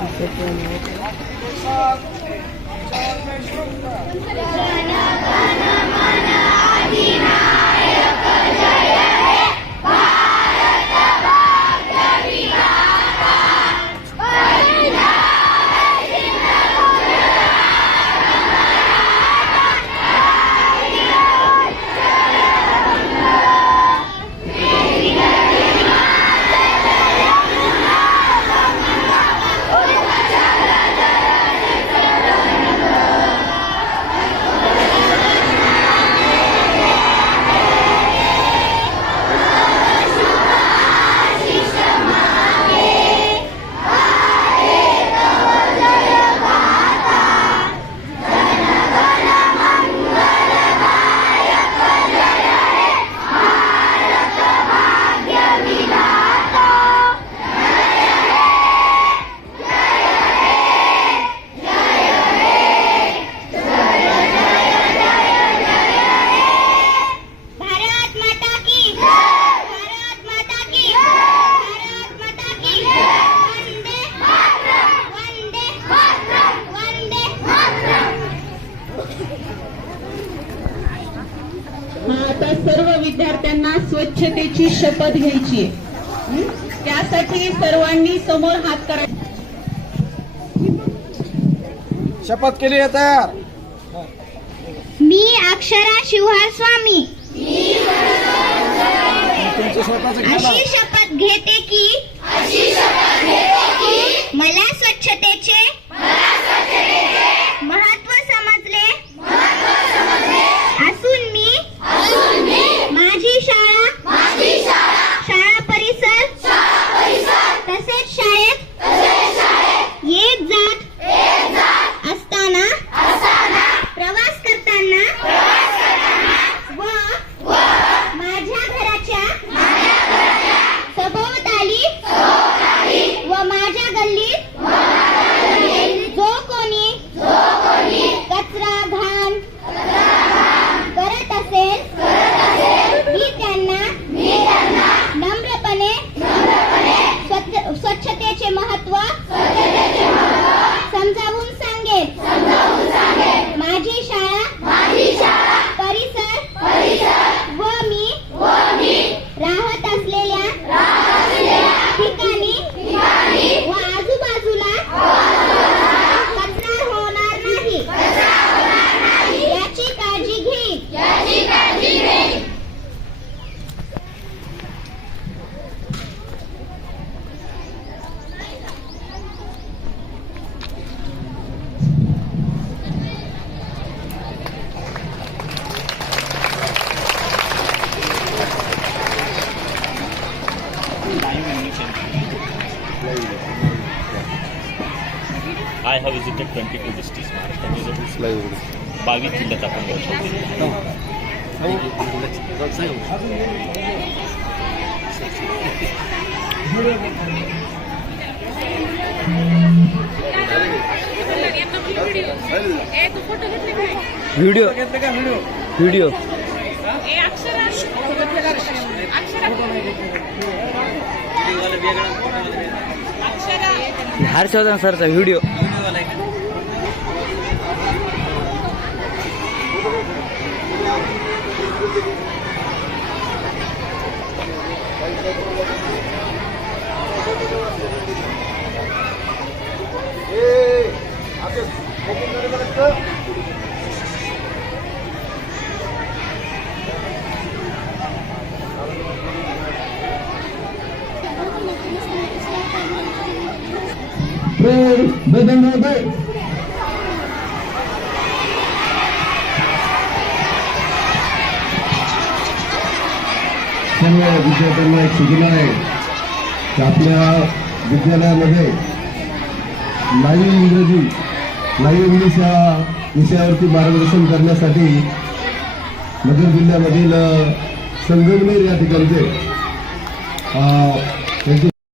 Thank you. विद्यार्थ्यांना स्वच्छतेची शपथ घ्यायची आहे. हं? त्यासाठी सर्वांनी समोर हात करा. शपथ केली आहे तयार. मी अक्षरा शिवहार स्वामी. तुमचं स्वतःच घ्या अशी शपथ घेते की मला स्वच्छतेचे I have visited 22 districts, Maharashtra. बावीस जिल्ह्यात आपण गेलो. व्हिडिओ व्हिडिओ हर्षवर्धन सरचा व्हिडिओ 에이, 앞에 고기 내려가랬어? 네, 네, 네, 네. सर्व विद्यार्थ्यांना एक सूचना आहे की आपल्या विद्यालयामध्ये लाईव्ह इंग्रजी लाईव्ह इंग्लिश या विषयावरती मार्गदर्शन करण्यासाठी नगर जिल्ह्यामधील संगमनेर या ठिकाणचे त्यांचे